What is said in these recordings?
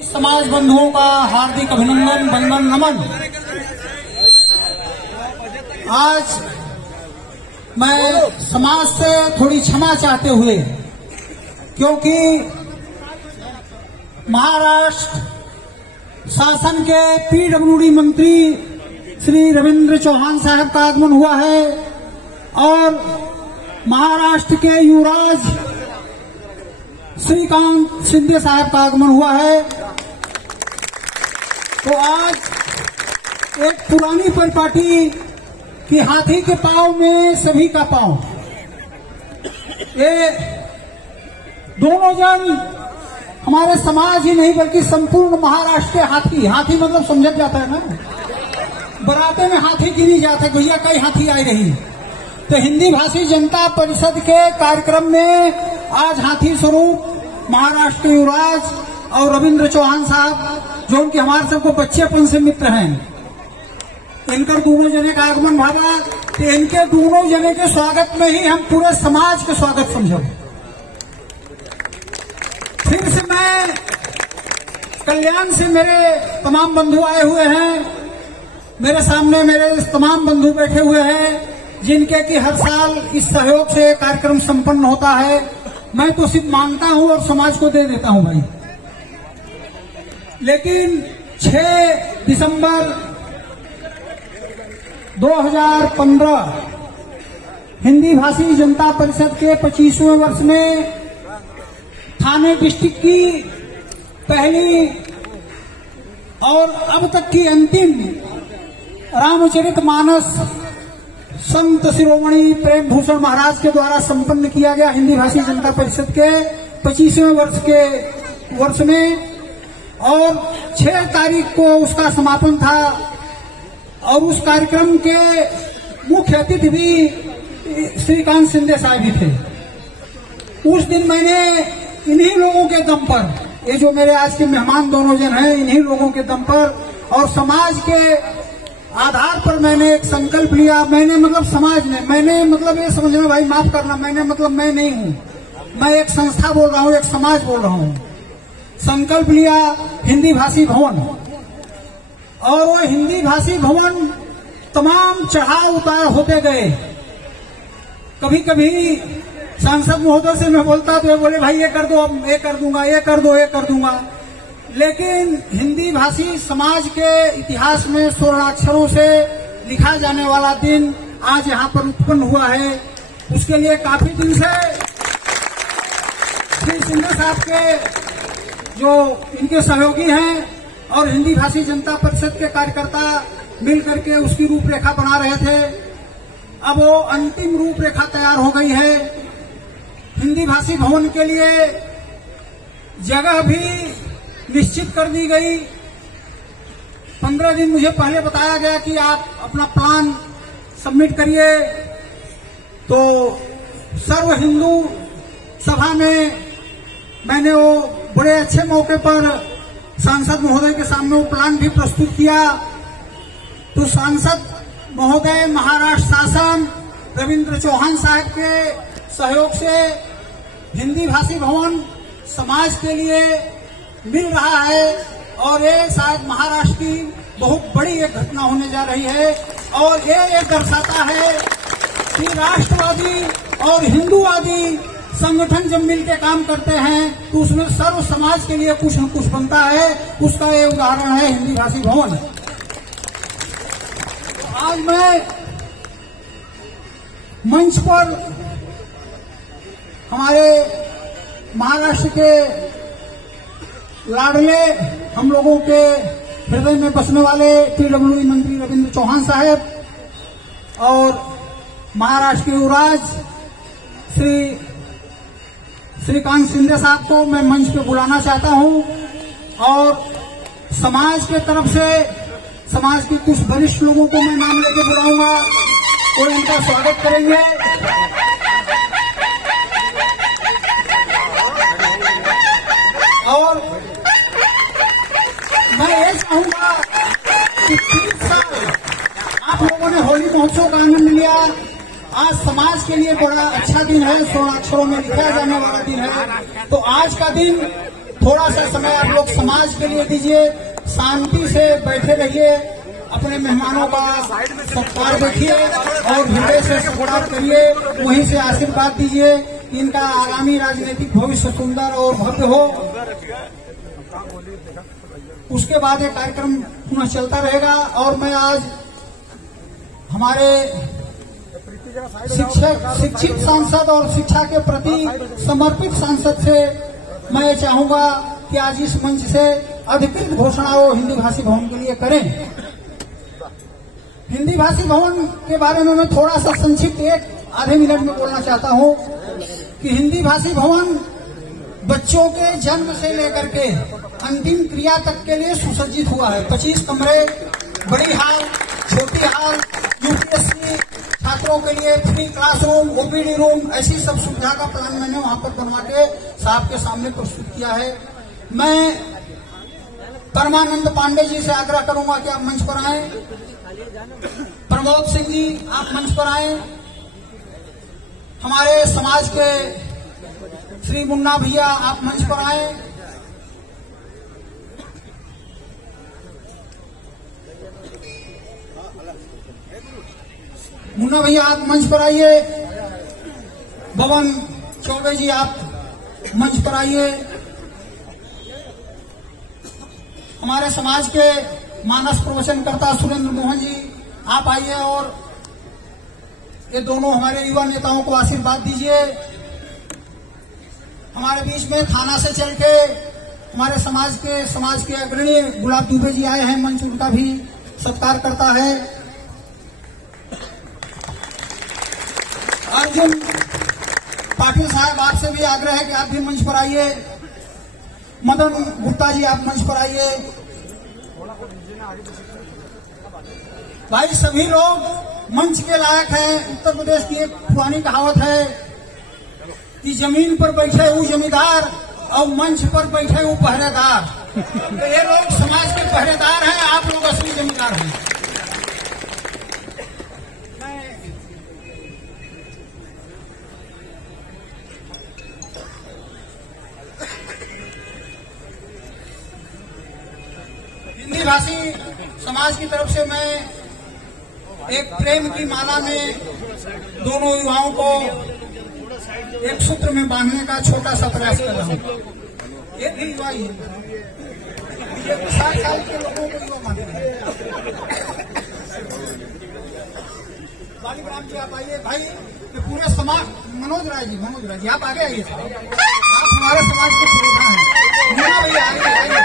समाज बंधुओं का हार्दिक अभिनंदन, वंदन, नमन। आज मैं समाज से थोड़ी क्षमा चाहते हुए, क्योंकि महाराष्ट्र शासन के पीडब्ल्यूडी मंत्री श्री रविंद्र चौहान साहब का आगमन हुआ है और महाराष्ट्र के युवराज श्रीकांत शिंदे साहब का आगमन हुआ है। तो आज एक पुरानी परिपाटी कि हाथी के पांव में सभी का पांव, ये दोनों जन हमारे समाज ही नहीं बल्कि संपूर्ण महाराष्ट्र के हाथी मतलब समझ जाता है ना, बराते में हाथी गिनी जाते, भैया कई हाथी आई रही। तो हिंदी भाषी जनता परिषद के कार्यक्रम में आज हाथी स्वरूप महाराष्ट्र के युवराज और रविंद्र चौहान साहब, जो उनके हमारे सबको बच्चेपन से मित्र हैं, इनकर दोनों जने का आगमन भागा। तो इनके दोनों जने के स्वागत में ही हम पूरे समाज के स्वागत समझो। फिर से मैं कल्याण से मेरे तमाम बंधु आए हुए हैं, मेरे सामने मेरे तमाम बंधु बैठे हुए हैं, जिनके कि हर साल इस सहयोग से कार्यक्रम संपन्न होता है। मैं तो सिर्फ मांगता हूं और समाज को दे देता हूं भाई। लेकिन 6 दिसंबर 2015 हिंदी भाषी जनता परिषद के 25वें वर्ष में थाने डिस्ट्रिक्ट की पहली और अब तक की अंतिम रामचरितमानस संत शिरोमणि प्रेम भूषण महाराज के द्वारा संपन्न किया गया हिंदी भाषी जनता परिषद के 25वें वर्ष में, और 6 तारीख को उसका समापन था। और उस कार्यक्रम के मुख्य अतिथि भी श्रीकांत शिंदे साहब भी थे। उस दिन मैंने इन्हीं लोगों के दम पर, ये जो मेरे आज के मेहमान दोनों जन हैं, इन्हीं लोगों के दम पर और समाज के आधार पर मैंने एक संकल्प लिया। मैंने मतलब समाज ने, मैंने मतलब ये समझना भाई, माफ करना, मैंने मतलब मैं नहीं हूं, मैं एक संस्था बोल रहा हूं, एक समाज बोल रहा हूं। संकल्प लिया हिंदी भाषी भवन, और वो हिंदी भाषी भवन तमाम चढ़ाव उतार होते गए। कभी कभी सांसद महोदय से मैं बोलता तो ये बोले भाई ये कर दो, अब ये कर दूंगा, ये कर दो, ये कर दूंगा। लेकिन हिंदी भाषी समाज के इतिहास में स्वर्णाक्षरों से लिखा जाने वाला दिन आज यहाँ पर उत्पन्न हुआ है। उसके लिए काफी दिन से श्री शिंदे साहब के जो इनके सहयोगी हैं और हिंदी भाषी जनता परिषद के कार्यकर्ता मिल करके उसकी रूपरेखा बना रहे थे। अब वो अंतिम रूपरेखा तैयार हो गई है। हिंदी भाषी भवन के लिए जगह भी निश्चित कर दी गई। 15 दिन मुझे पहले बताया गया कि आप अपना प्लान सबमिट करिए। तो सर्व हिंदू सभा में मैंने वो बड़े अच्छे मौके पर सांसद महोदय के सामने वो प्लान भी प्रस्तुत किया। तो सांसद महोदय, महाराष्ट्र शासन, रविंद्र चौहान साहब के सहयोग से हिंदी भाषी भवन समाज के लिए मिल रहा है, और ये शायद महाराष्ट्र की बहुत बड़ी एक घटना होने जा रही है। और ये दर्शाता है कि राष्ट्रवादी और हिंदूवादी संगठन जब मिलकर काम करते हैं तो उसमें सर्व समाज के लिए कुछ न कुछ बनता है। उसका ये उदाहरण है हिंदी भाषी भवन। आज मैं मंच पर हमारे महाराष्ट्र के लाडले, हम लोगों के हृदय में बसने वाले पीडब्ल्यूडी मंत्री रविंद्र चौहान साहब और महाराष्ट्र के युवराज श्रीकांत शिंदे साहब को मैं मंच पे बुलाना चाहता हूं, और समाज के तरफ से समाज के कुछ वरिष्ठ लोगों को मैं नाम लेके बुलाऊंगा और इनका स्वागत करेंगे। और मैं ये चाहूंगा कि 30 साल आप लोगों ने होली महोत्सव का आनंद लिया। आज समाज के लिए बड़ा अच्छा दिन है, स्वर्णाक्षरों में लिखा जाने वाला दिन है। तो आज का दिन थोड़ा सा समय आप लोग समाज के लिए दीजिए, शांति से बैठे रहिए, अपने मेहमानों का सत्कार देखिए और हृदय से सत्कार करिए, वहीं से आशीर्वाद दीजिए। इनका आगामी राजनीतिक भविष्य सुंदर और भव्य हो। उसके बाद ये कार्यक्रम पुनः चलता रहेगा। और मैं आज हमारे शिक्षित सांसद और शिक्षा के प्रति समर्पित सांसद से मैं ये चाहूंगा कि आज इस मंच से अधिकृत घोषणा वो हिंदी भाषी भवन के लिए करें। हिंदी भाषी भवन के बारे में मैं थोड़ा सा संक्षिप्त एक आधे मिनट में बोलना चाहता हूं कि हिंदी भाषी भवन बच्चों के जन्म से लेकर के अंतिम क्रिया तक के लिए सुसज्जित हुआ है। 25 कमरे, बड़ी हॉल, छोटी हॉल, यूपीएससी छात्रों के लिए फ्री क्लासरूम, ओपीडी रूम, ऐसी सब सुविधा का प्लान मैंने वहां पर बनवा के साहब के सामने प्रस्तुत किया है। मैं परमानंद पांडे जी से आग्रह करूंगा कि आप मंच पर आएं। प्रमोद सिंह जी आप मंच पर आएं। हमारे समाज के श्री मुन्ना भैया आप मंच पर आएं। मुन्ना भैया आप मंच पर आइए। भवन चौबे जी आप मंच पर आइए। हमारे समाज के मानस प्रवचनकर्ता सुरेंद्र मोहन जी आप आइए और ये दोनों हमारे युवा नेताओं को आशीर्वाद दीजिए। हमारे बीच में थाना से चल के हमारे समाज के अग्रणी गुलाब दुबे जी आए हैं, मंच उनका भी सत्कार करता है। अर्जुन पाटिल साहब आपसे भी आग्रह है कि आप भी मंच पर आइए। मदन गुप्ता जी आप मंच पर आइए। भाई सभी लोग मंच के लायक हैं। उत्तर प्रदेश की एक पुरानी कहावत है कि जमीन पर बैठे वो जमींदार और मंच पर बैठे वो पहरेदार। तो ये लोग समाज के पहरेदार हैं, आप लोग असली जमींदार हैं। हिंदी भाषी समाज की तरफ से मैं एक प्रेम की माला में दोनों युवाओं को एक सूत्र में बांधने का छोटा सा प्रयास कर रहा हूँ। ये भी युवा ही है, 60 साल के लोगों को युवा मानते हैं। बालीराम जी आप आइए। भाई ये पूरे समाज, मनोज राय जी आप आगे आइए। आप हमारे समाज के पुरोधा हैं। मुन्ना भैया आइए।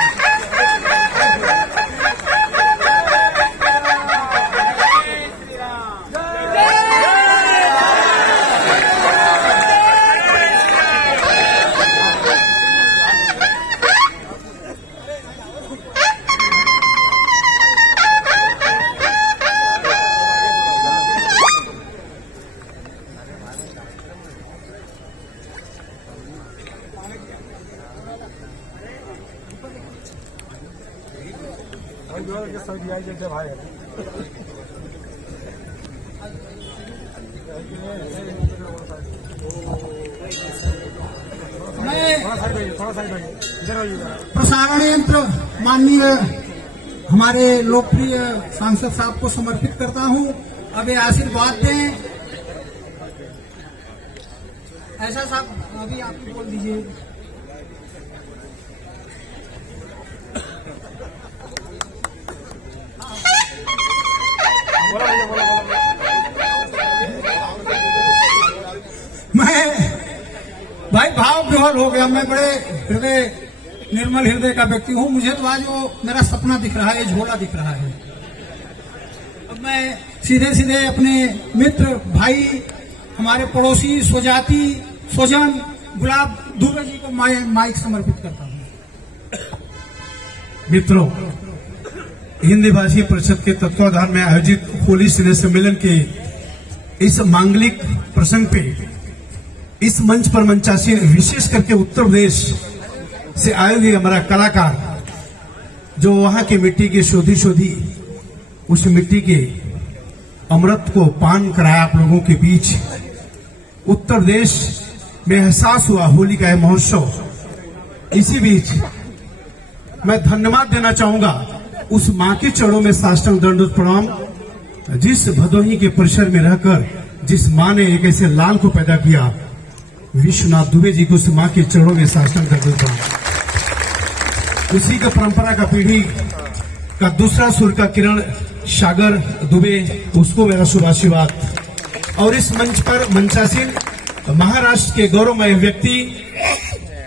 प्रसारण यंत्र माननीय हमारे लोकप्रिय सांसद साहब को समर्पित करता हूं। अब ये आशीर्वाद दें। ऐसा साहब अभी आप बोल दीजिए। मैं भाई भाव विह्वल हो गया। मैं बड़े निर्मल हृदय का व्यक्ति हूँ। मुझे तो आज वो मेरा सपना दिख रहा है, झोला दिख रहा है। अब मैं सीधे सीधे अपने मित्र भाई, हमारे पड़ोसी, स्वजाति, स्वजन गुलाब दुबे जी को माइक समर्पित करता हूँ। मित्रों, हिंदी भाषी परिषद के तत्वाधान में आयोजित होली स्नेह सम्मेलन के इस मांगलिक प्रसंग पे इस मंच पर मंचासीन विशेष करके उत्तर प्रदेश से आए हुए हमारा कलाकार जो वहां की मिट्टी की शोधी उस मिट्टी के अमृत को पान कराया आप लोगों के बीच। उत्तर प्रदेश में एहसास हुआ होली का यह महोत्सव। इसी बीच मैं धन्यवाद देना चाहूंगा उस मां के चरणों में साष्टांग दंडवत प्रणाम, जिस भदोही के परिसर में रहकर जिस मां ने एक ऐसे लाल को पैदा किया, विश्वनाथ दुबे जी को उस मां के चरणों में साष्टांग दंडवत प्रणाम। उसी का परंपरा का पीढ़ी का दूसरा सुर का किरण सागर दुबे, उसको मेरा शुभ आशीर्वाद। और इस मंच पर मंचासीन महाराष्ट्र के गौरवमय व्यक्ति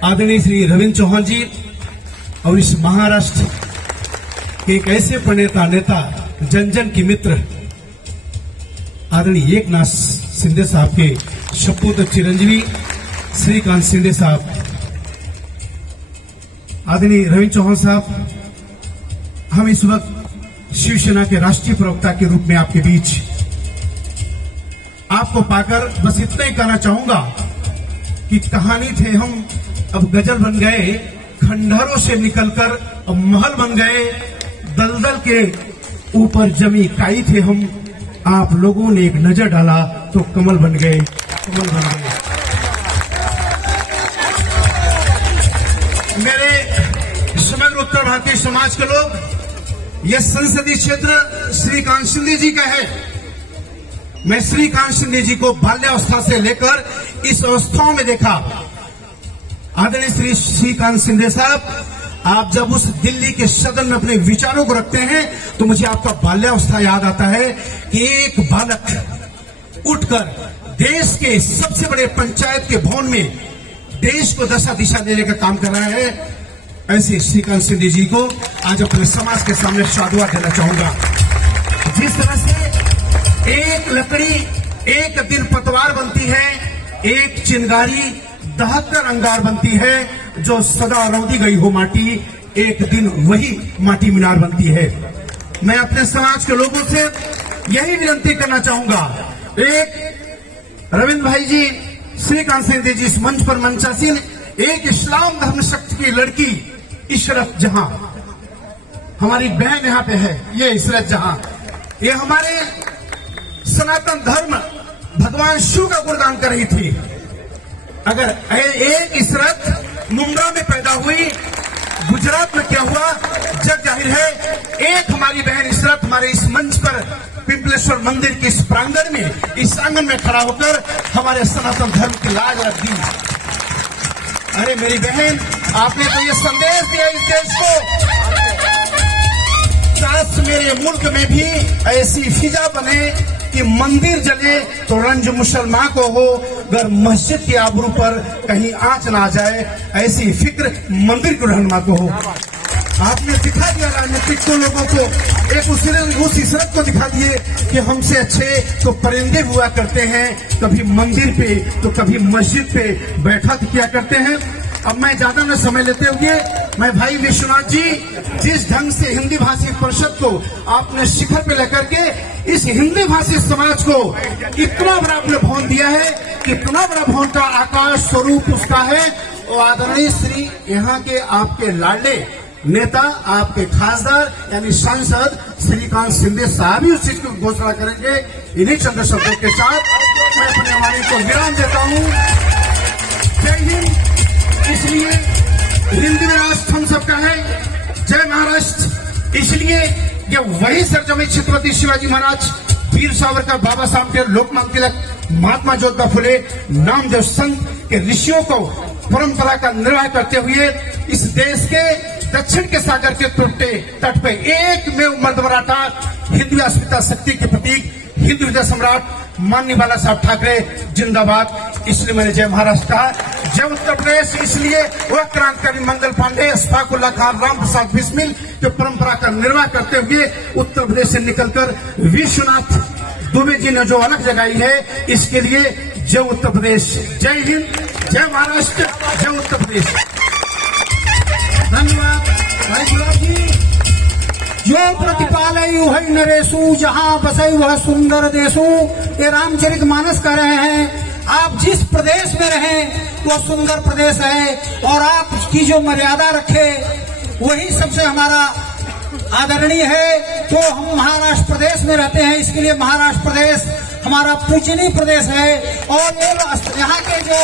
आदरणीय श्री रविंद्र चौहान जी, और इस महाराष्ट्र के एक ऐसे प्रणेता नेता जन जन की मित्र आदरणीय एकनाथ शिंदे साहब के सपूत चिरंजीवी श्रीकांत शिंदे साहब, आदरणीय रविंद्र चौहान साहब, हम इस वक्त शिवसेना के राष्ट्रीय प्रवक्ता के रूप में आपके बीच आपको पाकर बस इतना ही कहना चाहूंगा कि कहानी थे हम, अब गजल बन गए, खंडहरों से निकलकर अब महल बन गए, दलदल के ऊपर जमी काई थे हम, आप लोगों ने एक नजर डाला तो कमल बन गए, कमल बन गए। मेरे समग्र उत्तर भारतीय समाज के लोग, यह संसदीय क्षेत्र श्रीकांत शिंदे जी का है। मैं श्रीकांत शिंदे जी को बाल्यावस्था से लेकर इस अवस्थाओं में देखा। आदरणीय श्री श्रीकांत शिंदे साहब, आप जब उस दिल्ली के सदन में अपने विचारों को रखते हैं तो मुझे आपका बाल्यावस्था याद आता है कि एक बालक उठकर देश के सबसे बड़े पंचायत के भवन में देश को दशा दिशा देने का काम कर रहा है। ऐसे श्रीकांत शिंदे जी को आज अपने समाज के सामने साधुवाद देना चाहूंगा। जिस तरह से एक लकड़ी एक दिन पतवार बनती है, एक चिंगारी दहककर अंगार बनती है, जो सदा रौंदी गई हो माटी एक दिन वही माटी मीनार बनती है। मैं अपने समाज के लोगों से यही विनती करना चाहूंगा, एक रविंद्र भाई जी, श्रीकांत शिंदे जी इस मंच पर मंचासीन, एक इस्लाम धर्म शक्ति की लड़की इशरत जहां, हमारी बहन यहाँ पे है, ये इशरत जहां, ये हमारे सनातन धर्म भगवान शिव का गुणगान कर रही थी। अगर एक इशरत मुंब्रा में पैदा हुई, गुजरात में क्या हुआ जग जाहिर है। एक हमारी बहन इशरत हमारे इस मंच पर पिंपलेश्वर मंदिर के इस प्रांगण में, इस आंगन में खड़ा होकर हमारे सनातन धर्म की लाज रख दी। अरे मेरी बहन, आपने तो ये संदेश दिया इस देश को, काश मेरे मुल्क में भी ऐसी फिजा बने कि मंदिर जले तो रंज मुसलमान को हो, अगर मस्जिद की आबरू पर कहीं आंच ना जाए, ऐसी फिक्र मंदिर के रहनुमा को हो। आपने दिखा दिया राजनीतिक को, लोगों को एक उस इशरत को दिखा दिए कि हमसे अच्छे तो परिंदे हुआ करते हैं, कभी मंदिर पे तो कभी मस्जिद पे बैठक किया करते हैं। अब मैं ज्यादा न समय लेते हुए, मैं भाई विश्वनाथ जी, जिस ढंग से हिंदी भाषी परिषद को आपने शिखर पे लेकर के इस हिंदी भाषी समाज को इतना बड़ा आपने भवन दिया है, कितना बड़ा भवन का आकाश स्वरूप उसका है। और आदरणीय श्री यहाँ के आपके लाडले नेता, आपके खासदार यानी सांसद श्रीकांत शिंदे साहब ही उस चीज की घोषणा करेंगे। इन्हीं चंद शब्दों के साथ मैं अपने वाणी को विराम देता हूँ। जय हिंद। इसलिए हिंदी में राष्ट्र हम सबका है, जय महाराष्ट्र। इसलिए ये वही सरजमी छत्रपति शिवाजी महाराज, वीर सावरकर, बाबा साहब के, लोकमान्य तिलक, महात्मा ज्योतिबा फुले, नामदेव संत के ऋषियों को परंपरा का निर्वाह करते हुए इस देश के दक्षिण के सागर के तट पे एक में मर्द मराठा हिंदू अस्मिता शक्ति के प्रतीक हिंदू हृदय सम्राट माननीय बाला साहब ठाकरे जिंदाबाद। इसलिए मैंने जय महाराष्ट्र कहा। जय उत्तर प्रदेश, इसलिए वह क्रांतिकारी मंगल पांडे, अशफाकुल्ला खान, राम प्रसाद बिस्मिल के परंपरा का निर्वाह करते हुए उत्तर प्रदेश से निकलकर विश्वनाथ दुबे जी ने जो अलग जगाई है, इसके लिए जय उत्तर प्रदेश, जय हिंद, जय महाराष्ट्र, जय उत्तर प्रदेश। धन्यवाद भाई गुलाब जी। जो प्रतिपालयु है नरेशु, जहाँ बसई वह सुंदर देशु, ये रामचरित मानस कर रहे हैं। आप जिस प्रदेश में रहें वो सुंदर प्रदेश है, और आपकी जो मर्यादा रखे वही सबसे हमारा आदरणीय है। तो हम महाराष्ट्र प्रदेश में रहते हैं, इसके लिए महाराष्ट्र प्रदेश हमारा पूजनीय प्रदेश है। और ये यहाँ के जो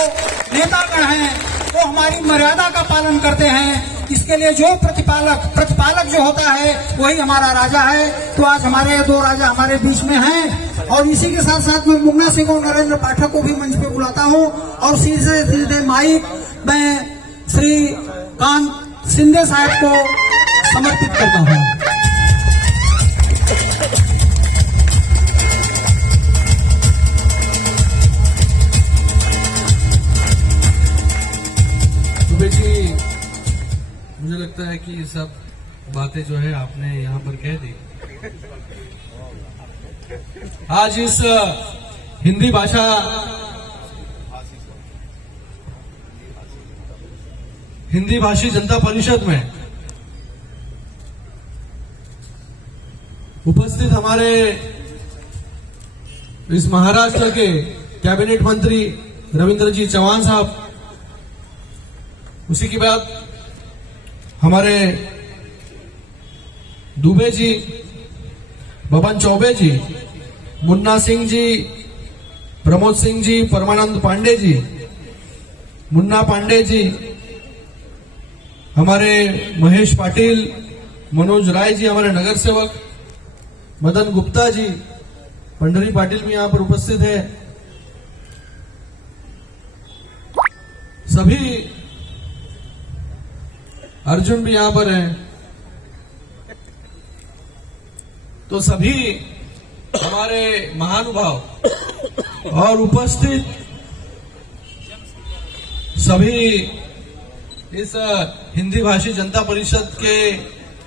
नेतागण हैं वो हमारी मर्यादा का पालन करते हैं। इसके लिए जो प्रतिपालक जो होता है वही हमारा राजा है। तो आज हमारे दो राजा हमारे बीच में हैं और इसी के साथ साथ मैं मुन्ना सिंह और नरेंद्र पाठक को भी मंच पे बुलाता हूं और सीधे माइक मैं श्री कांत सिंधे साहब को समर्पित करता हूं। दुबे जी, मुझे लगता है कि ये सब बातें जो है आपने यहाँ पर कह दी। आज इस हिंदी भाषी जनता परिषद में उपस्थित हमारे इस महाराष्ट्र के कैबिनेट मंत्री रविंद्र जी चौहान साहब, उसी के बाद हमारे दुबे जी, बबन चौबे जी, मुन्ना सिंह जी, प्रमोद सिंह जी, परमानंद पांडे जी, मुन्ना पांडे जी, हमारे महेश पाटिल, मनोज राय जी, हमारे नगर सेवक, मदन गुप्ता जी, पंडरी पाटिल भी यहां पर उपस्थित है। सभी, अर्जुन भी यहां पर हैं। तो सभी हमारे महानुभाव और उपस्थित सभी इस हिंदी भाषी जनता परिषद के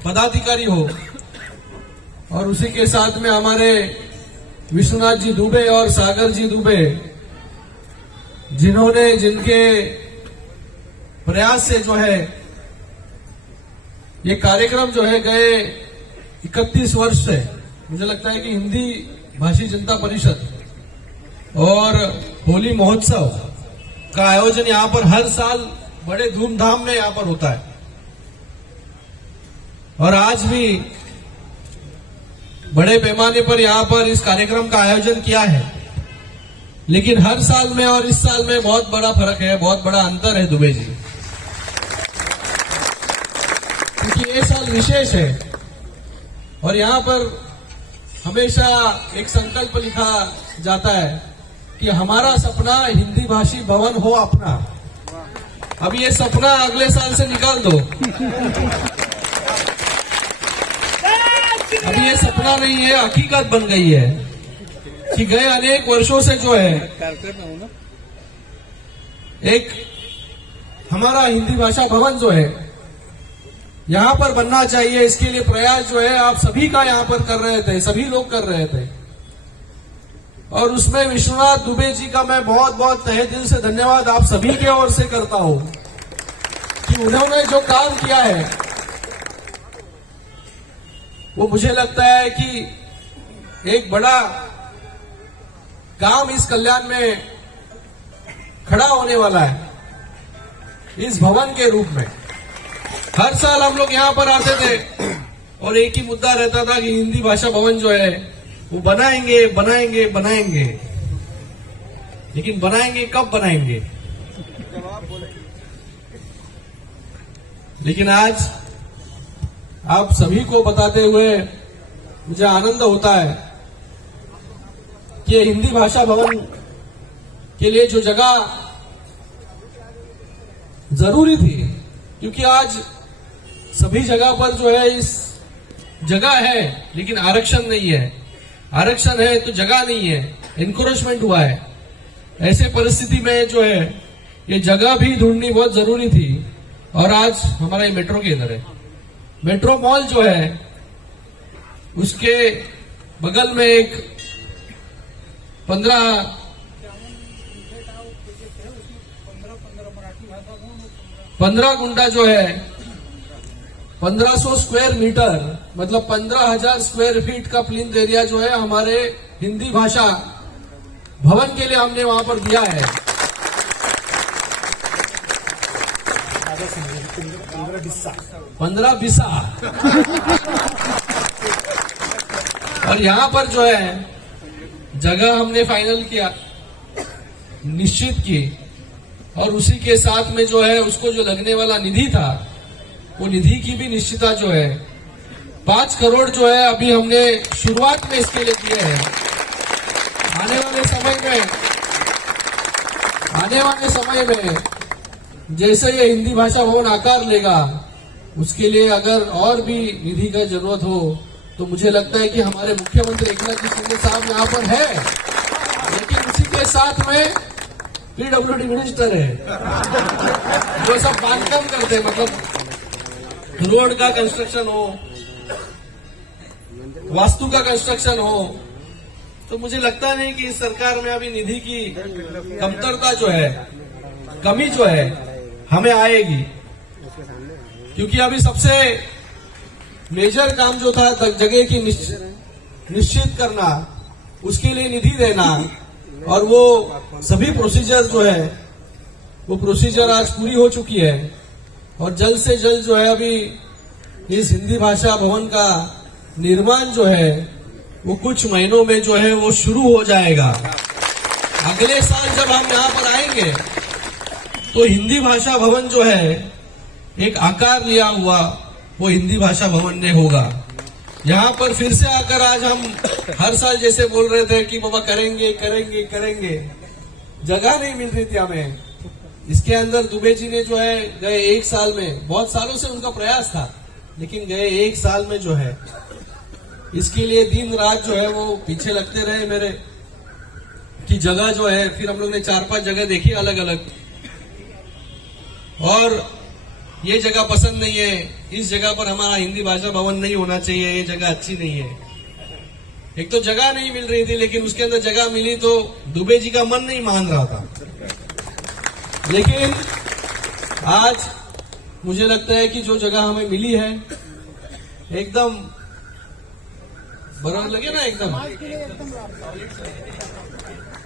पदाधिकारी हो और उसी के साथ में हमारे विश्वनाथ जी दुबे और सागर जी दुबे, जिनके प्रयास से जो है ये कार्यक्रम जो है गए 31 वर्ष से, मुझे लगता है कि हिंदी भाषी जनता परिषद और होली महोत्सव का आयोजन यहां पर हर साल बड़े धूमधाम में यहां पर होता है और आज भी बड़े पैमाने पर यहां पर इस कार्यक्रम का आयोजन किया है। लेकिन हर साल में और इस साल में बहुत बड़ा फर्क है, बहुत बड़ा अंतर है दुबे जी, क्योंकि ये साल विशेष है और यहां पर हमेशा एक संकल्प लिखा जाता है कि हमारा सपना हिंदी भाषी भवन हो अपना। अब ये सपना अगले साल से निकाल दो। अब ये सपना नहीं है, हकीकत बन गई है कि गए अनेक वर्षों से जो है एक हमारा हिंदी भाषा भवन जो है यहां पर बनना चाहिए। इसके लिए प्रयास जो है आप सभी का यहां पर कर रहे थे, सभी लोग कर रहे थे और उसमें विश्वनाथ दुबे जी का मैं बहुत बहुत तहे दिल से धन्यवाद आप सभी के ओर से करता हूं कि उन्होंने जो काम किया है वो मुझे लगता है कि एक बड़ा काम इस कल्याण में खड़ा होने वाला है इस भवन के रूप में। हर साल हम लोग यहां पर आते थे और एक ही मुद्दा रहता था कि हिंदी भाषा भवन जो है वो बनाएंगे बनाएंगे बनाएंगे, लेकिन बनाएंगे कब बनाएंगे? लेकिन आज आप सभी को बताते हुए मुझे आनंद होता है कि हिंदी भाषा भवन के लिए जो जगह जरूरी थी, क्योंकि आज सभी जगह पर जो है इस जगह है लेकिन आरक्षण नहीं है, आरक्षण है तो जगह नहीं है, एनक्रोचमेंट हुआ है। ऐसे परिस्थिति में जो है ये जगह भी ढूंढनी बहुत जरूरी थी और आज हमारा ये मेट्रो के अंदर है। मेट्रो मॉल जो है उसके बगल में एक 15 गुंडा जो है 1500 स्क्वायर मीटर मतलब 15,000 स्क्वायर फीट का प्लिंथ एरिया जो है हमारे हिंदी भाषा भवन के लिए हमने वहां पर दिया है। 15 बिस्सा और यहां पर जो है जगह हमने फाइनल किया, निश्चित की और उसी के साथ में जो है उसको जो लगने वाला निधि था, वो निधि की भी निश्चितता जो है 5 करोड़ जो है अभी हमने शुरुआत में इसके लिए किए हैं। आने वाले समय में जैसे ये हिंदी भाषा भवन आकार लेगा, उसके लिए अगर और भी निधि का जरूरत हो तो मुझे लगता है कि हमारे मुख्यमंत्री एकनाथ शिंदे साहब यहाँ पर है, लेकिन उसी के साथ में पीडब्ल्यूडी मिनिस्टर है जो सब बांधकाम करते हैं, मतलब रोड का कंस्ट्रक्शन हो, वास्तु का कंस्ट्रक्शन हो। तो मुझे लगता नहीं कि इस सरकार में अभी निधि की कमतरता जो है, कमी जो है हमें आएगी, क्योंकि अभी सबसे मेजर काम जो था जगह की निश्चित करना, उसके लिए निधि देना, और वो सभी प्रोसीजर जो है वो प्रोसीजर आज पूरी हो चुकी है और जल्द से जल्द जो है अभी इस हिंदी भाषा भवन का निर्माण जो है वो कुछ महीनों में जो है वो शुरू हो जाएगा। अगले साल जब हम यहाँ पर आएंगे तो हिंदी भाषा भवन जो है एक आकार लिया हुआ वो हिंदी भाषा भवन ने होगा। यहाँ पर फिर से आकर आज हम हर साल जैसे बोल रहे थे कि बाबा करेंगे करेंगे करेंगे, जगह नहीं मिल रही थी हमें। इसके अंदर दुबे जी ने जो है गए 1 साल में, बहुत सालों से उनका प्रयास था, लेकिन गए 1 साल में जो है इसके लिए दिन रात जो है वो पीछे लगते रहे मेरे, कि जगह जो है, फिर हम लोग ने 4-5 जगह देखी अलग अलग, और ये जगह पसंद नहीं है, इस जगह पर हमारा हिंदी भाषा भवन नहीं होना चाहिए, ये जगह अच्छी नहीं है। एक तो जगह नहीं मिल रही थी, लेकिन उसके अंदर जगह मिली तो दुबे जी का मन नहीं मान रहा था। लेकिन आज मुझे लगता है कि जो जगह हमें मिली है एकदम बराबर लगे ना,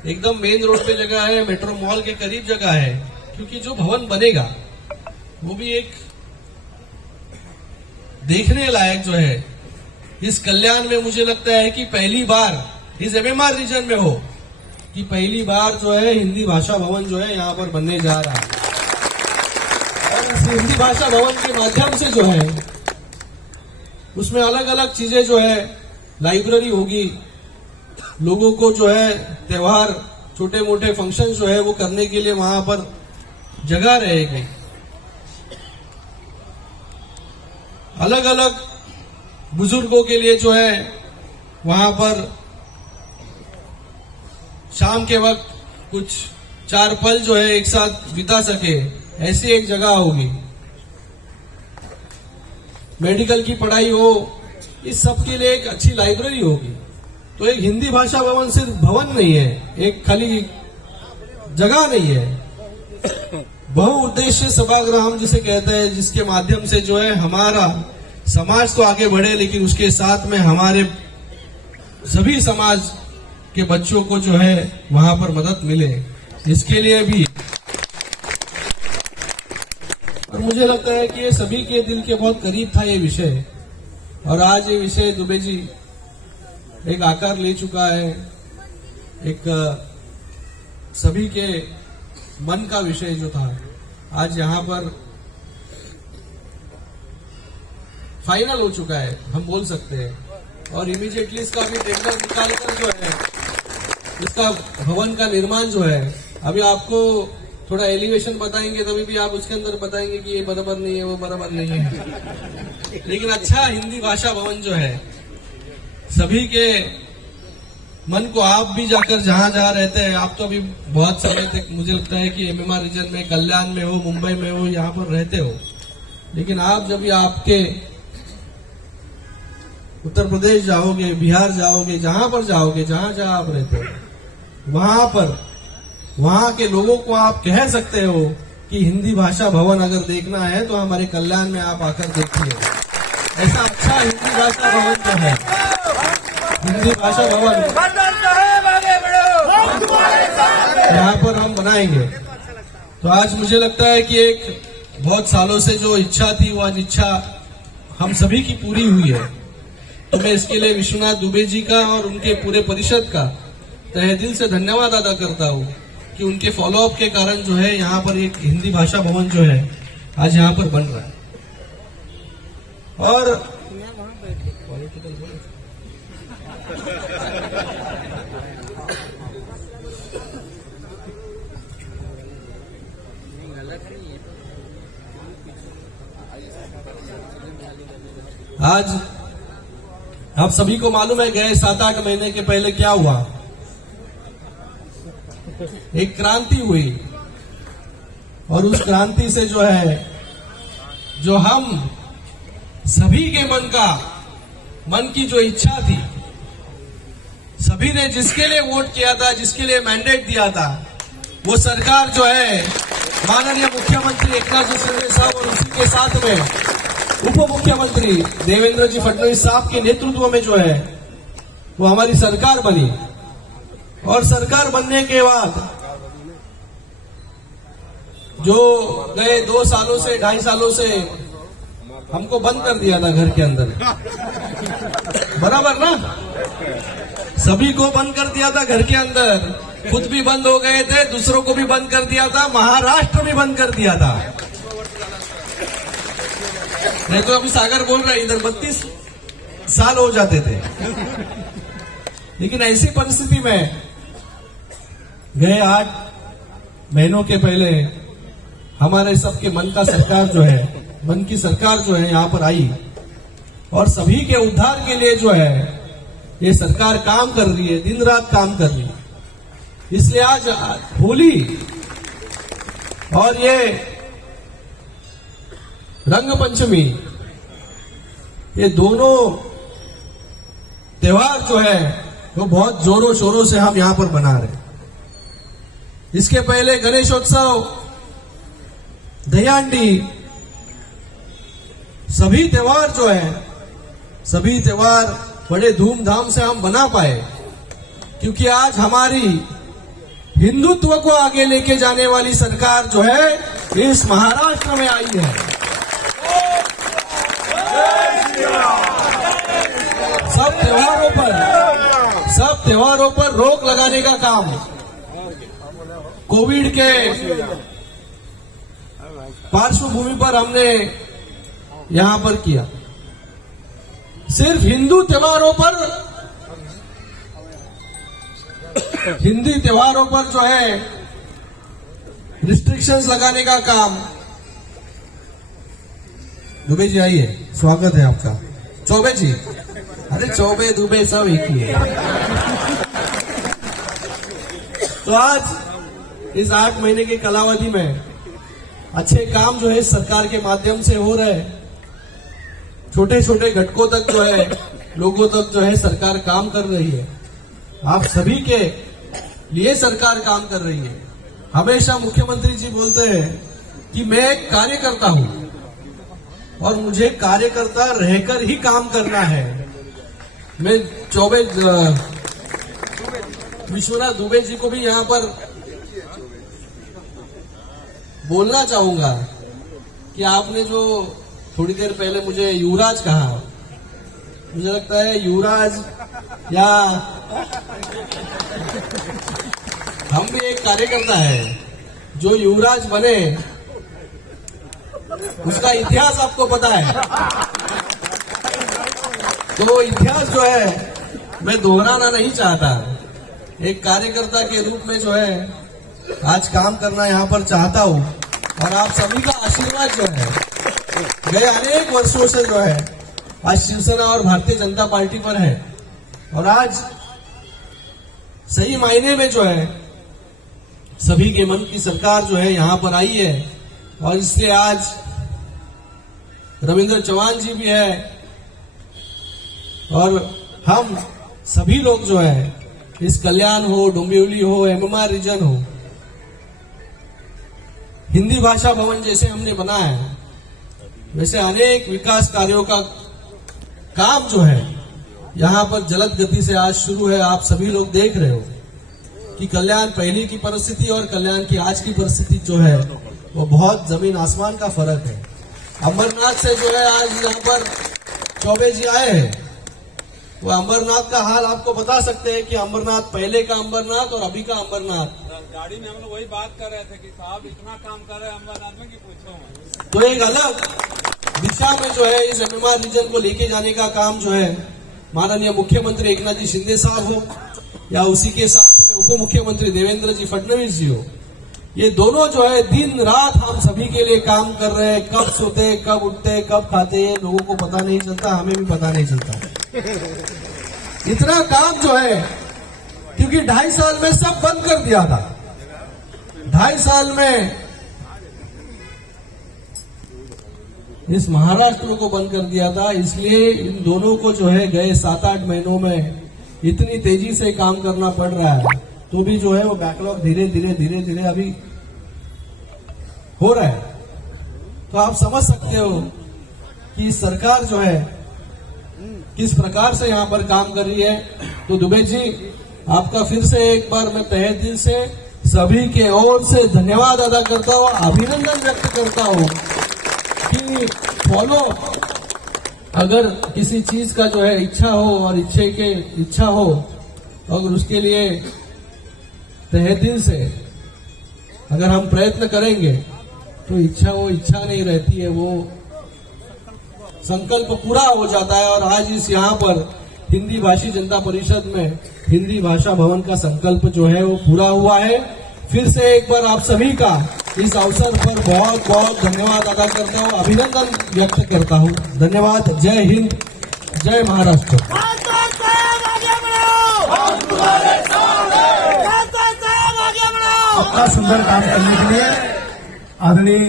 एकदम मेन रोड पे जगह है, मेट्रो मॉल के करीब जगह है, क्योंकि जो भवन बनेगा वो भी एक देखने लायक जो है इस कल्याण में मुझे लगता है कि पहली बार इस एमएमआर रीजन में हो कि पहली बार जो है हिंदी भाषा भवन जो है यहाँ पर बनने जा रहा है। और इस हिंदी भाषा भवन के माध्यम से जो है उसमें अलग अलग चीजें जो है, लाइब्रेरी होगी, लोगों को जो है त्योहार, छोटे मोटे फंक्शन जो है वो करने के लिए वहां पर जगह रहेगी, अलग अलग बुजुर्गों के लिए जो है वहां पर शाम के वक्त कुछ 4 पल जो है एक साथ बिता सके, ऐसी एक जगह होगी। मेडिकल की पढ़ाई हो, इस सब के लिए एक अच्छी लाइब्रेरी होगी। तो एक हिंदी भाषा भवन सिर्फ भवन नहीं है, एक खाली जगह नहीं है, बहुउद्देश्य सभागृह हम जिसे कहते हैं, जिसके माध्यम से जो है हमारा समाज तो आगे बढ़े, लेकिन उसके साथ में हमारे सभी समाज के बच्चों को जो है वहां पर मदद मिले, इसके लिए भी। और मुझे लगता है कि ये सभी के दिल के बहुत करीब था ये विषय, और आज ये विषय दुबे जी एक आकार ले चुका है, एक सभी के मन का विषय जो था आज यहाँ पर फाइनल हो चुका है, हम बोल सकते हैं। और इमीडिएटली इसका भी टेंडर निकालकर जो है इसका भवन का निर्माण जो है, अभी आपको थोड़ा एलिवेशन बताएंगे तभी भी आप उसके अंदर बताएंगे कि ये बराबर नहीं है, वो बराबर नहीं है, लेकिन अच्छा हिंदी भाषा भवन जो है सभी के मन को, आप भी जाकर जहां जहां रहते हैं, आप तो अभी बहुत समय तक मुझे लगता है कि एमएमआर रीजन में, कल्याण में हो, मुंबई में हो, यहाँ पर रहते हो, लेकिन आप जब आपके उत्तर प्रदेश जाओगे, बिहार जाओगे, जहां पर जाओगे, जहां जहां आप रहते हो, वहां पर वहां के लोगों को आप कह सकते हो कि हिंदी भाषा भवन अगर देखना है तो हमारे कल्याण में आप आकर देखिए। ऐसा अच्छा हिंदी भाषा भवन जो है, हिंदी भाषा भवन यहाँ पर हम बनाएंगे। तो आज मुझे लगता है कि एक बहुत सालों से जो इच्छा थी वो आज इच्छा हम सभी की पूरी हुई है। तो मैं इसके लिए विश्वनाथ दुबे जी का और उनके पूरे परिषद का तहे दिल से धन्यवाद अदा करता हूँ कि उनके फॉलोअप के कारण जो है यहाँ पर एक हिंदी भाषा भवन जो है आज यहाँ पर बन रहा है। और आज आप सभी को मालूम है गए 7-8 महीने के पहले क्या हुआ, एक क्रांति हुई और उस क्रांति से जो है जो हम सभी के मन की जो इच्छा थी, सभी ने जिसके लिए वोट किया था, जिसके लिए मैंडेट दिया था, वो सरकार जो है माननीय मुख्यमंत्री एकनाथ जी शिंदे साहब और उसी के साथ में उप मुख्यमंत्री देवेंद्र जी फडणवीस साहब के नेतृत्व में जो है वो हमारी सरकार बनी। और सरकार बनने के बाद जो गए 2 सालों से 2.5 सालों से हमको बंद कर दिया था घर के अंदर, बराबर ना, सभी को बंद कर दिया था घर के अंदर, खुद भी बंद हो गए थे, दूसरों को भी बंद कर दिया था, महाराष्ट्र भी बंद कर दिया था। नहीं तो अभी सागर बोल रहा है इधर 32 साल हो जाते थे। लेकिन ऐसी परिस्थिति में गए 8 महीनों के पहले हमारे सबके मन की सरकार जो है यहाँ पर आई और सभी के उद्धार के लिए जो है ये सरकार काम कर रही है, दिन रात काम कर रही है। इसलिए आज होली और ये रंग पंचमी, ये दोनों त्योहार जो है वो बहुत जोरों शोरों से हम यहां पर मना रहे हैं। इसके पहले गणेशोत्सव, दहीहांडी, सभी त्योहार जो है, सभी त्योहार बड़े धूमधाम से हम बना पाए क्योंकि आज हमारी हिंदुत्व को आगे लेके जाने वाली सरकार जो है इस महाराष्ट्र में आई है। सब त्योहारों पर रोक लगाने का काम कोविड के पार्श्वभूमि पर हमने यहां पर किया। सिर्फ हिंदू त्योहारों पर जो है रिस्ट्रिक्शंस लगाने का काम। दुबे जी आइए, स्वागत है आपका। चौबे जी, अरे चौबे दुबे सब एक ही है। तो आज इस 8 महीने के कालावधि में अच्छे काम जो है सरकार के माध्यम से हो रहे हैं। छोटे छोटे घटकों तक जो है, लोगों तक जो है सरकार काम कर रही है। आप सभी के लिए सरकार काम कर रही है। हमेशा मुख्यमंत्री जी बोलते हैं कि मैं एक कार्यकर्ता हूं और मुझे कार्यकर्ता रहकर ही काम करना है। मैं चौबे विश्वनाथ दुबे जी को भी यहां पर बोलना चाहूंगा कि आपने जो थोड़ी देर पहले मुझे युवराज कहा, मुझे लगता है युवराज या हम भी एक कार्यकर्ता है जो युवराज बने, उसका इतिहास आपको पता है। तो इतिहास जो है मैं दोहराना नहीं चाहता। एक कार्यकर्ता के रूप में जो है आज काम करना यहाँ पर चाहता हूँ और आप सभी का आशीर्वाद जो है गए अनेक वर्षों से जो है आज शिवसेना और भारतीय जनता पार्टी पर है और आज सही मायने में जो है सभी के मन की सरकार जो है यहाँ पर आई है। और इसलिए आज रविंद्र चौहान जी भी है और हम सभी लोग जो है इस कल्याण हो, डोंबिवली हो, MMR रीजन हो, हिंदी भाषा भवन जैसे हमने बनाया है, वैसे अनेक विकास कार्यों का काम जो है यहाँ पर जलद गति से आज शुरू है। आप सभी लोग देख रहे हो कि कल्याण पहले की परिस्थिति और कल्याण की आज की परिस्थिति जो है वो बहुत जमीन आसमान का फर्क है। अमरनाथ से जो है आज यहाँ पर चौबे जी आए हैं, वो अमरनाथ का हाल आपको बता सकते हैं कि अमरनाथ पहले का अमरनाथ और अभी का अमरनाथ गाड़ी में हम लोग वही बात कर रहे थे कि साहब इतना काम कर रहे हैं अम्बानाथ में कि पूछो मत। तो एक अलग दिशा में जो है इस MMR रीजन को लेके जाने का काम जो है माननीय मुख्यमंत्री एकनाथ जी शिंदे साहब हो या उसी के साथ में उप मुख्यमंत्री देवेंद्र जी फडणवीस जी हो, ये दोनों जो है दिन रात हम सभी के लिए काम कर रहे हैं। कब सोते, कब उठते, कब खाते हैं, लोगों को पता नहीं चलता, हमें भी पता नहीं चलता। इतना काम जो है, क्योंकि 2.5 साल में सब बंद कर दिया था। 2.5 साल में इस महाराष्ट्र को बंद कर दिया था, इसलिए इन दोनों को जो है गए 7-8 महीनों में इतनी तेजी से काम करना पड़ रहा है। तो भी जो है वो बैकलॉग धीरे धीरे अभी हो रहा है। तो आप समझ सकते हो कि सरकार जो है किस प्रकार से यहाँ पर काम कर रही है। तो दुबे जी, आपका फिर से एक बार मैं तहे दिल से सभी के ओर से धन्यवाद अदा करता हूँ, अभिनंदन व्यक्त करता हूँ कि फॉलो अगर किसी चीज का जो है इच्छा हो और इच्छा हो, अगर उसके लिए तहे दिल से अगर हम प्रयत्न करेंगे तो वो इच्छा नहीं रहती है, वो संकल्प पूरा हो जाता है। और आज इस यहाँ पर हिंदी भाषी जनता परिषद में हिंदी भाषा भवन का संकल्प जो है वो पूरा हुआ है। फिर से एक बार आप सभी का इस अवसर पर बहुत बहुत धन्यवाद अदा करता हूँ, अभिनंदन व्यक्त करता हूँ। धन्यवाद। जय हिंद, जय महाराष्ट्र। अपना सुंदर काम करने के लिए आदरणीय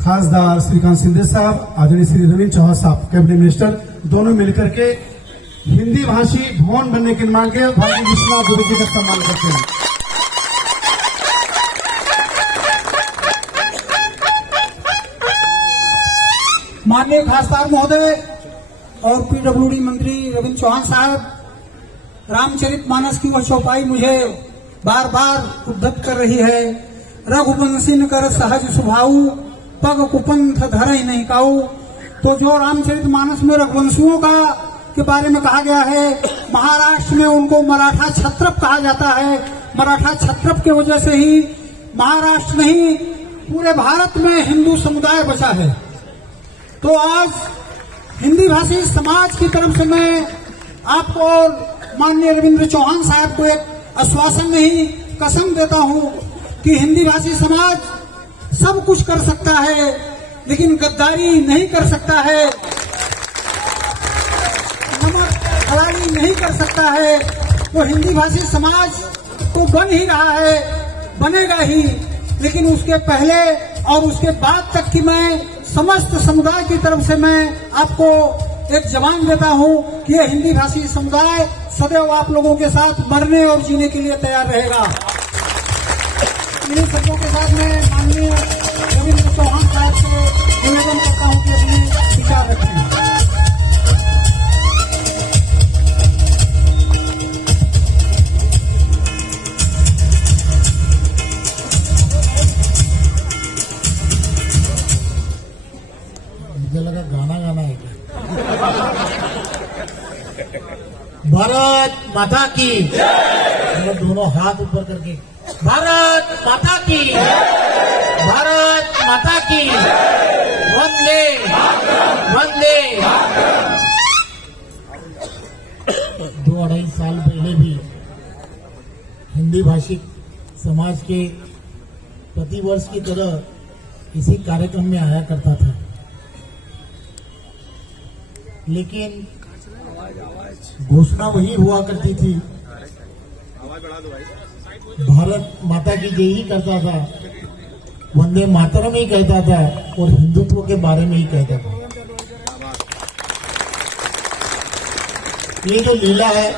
खासदार श्रीकांत शिंदे साहब, आदरणीय श्री रविंद्र चौहान साहब, कैबिनेट मिनिस्टर, दोनों मिलकर के हिंदी भाषी भवन बनने के निर्माण के भाई विश्वनाथ दुबे जी का सम्मान करते हैं। माननीय खासदार महोदय और PWD मंत्री रविंद्र चौहान साहब, रामचरितमानस की वह चौपाई मुझे बार बार उद्धत कर रही है। रघुवंशी कर सहज स्वभाव, पग कुपंथ धरहि नहीं काऊ। तो जो रामचरितमानस में रघुवंशियों का के बारे में कहा गया है, महाराष्ट्र में उनको मराठा क्षत्रप कहा जाता है। मराठा क्षत्रप की वजह से ही महाराष्ट्र नहीं पूरे भारत में हिंदू समुदाय बचा है। तो आज हिंदी भाषी समाज की तरफ से मैं आपको और माननीय रविंद्र चौहान साहब को एक आश्वासन नहीं, कसम देता हूं कि हिंदी भाषी समाज सब कुछ कर सकता है, लेकिन गद्दारी नहीं कर सकता है, नमक हलाली नहीं कर सकता है। तो हिंदी भाषी समाज तो बन ही रहा है, बनेगा ही, लेकिन उसके पहले और उसके बाद तक की मैं समस्त समुदाय की तरफ से मैं आपको एक जवान देता हूं कि यह हिंदी भाषी समुदाय सदैव आप लोगों के साथ मरने और जीने के लिए तैयार रहेगा। इन्हीं शब्दों के साथ मैं माननीय रविंद्र चौहान साहब से निवेदन करता हूं कि अपने विचार रखें। मुझे लगा गाना है क्या? भारत माता की जय। दोनों हाथ ऊपर करके भारत माता की, भारत माता की, वंदे वंदे। 2-2.5 साल पहले भी हिंदी भाषी समाज के प्रतिवर्ष की तरह इसी कार्यक्रम में आया करता था, लेकिन घोषणा वही हुआ करती थी, भारत माता की जय ही करता था, वंदे मातरम ही कहता था और हिंदुत्व के बारे में ही कहता था। ये जो लीला है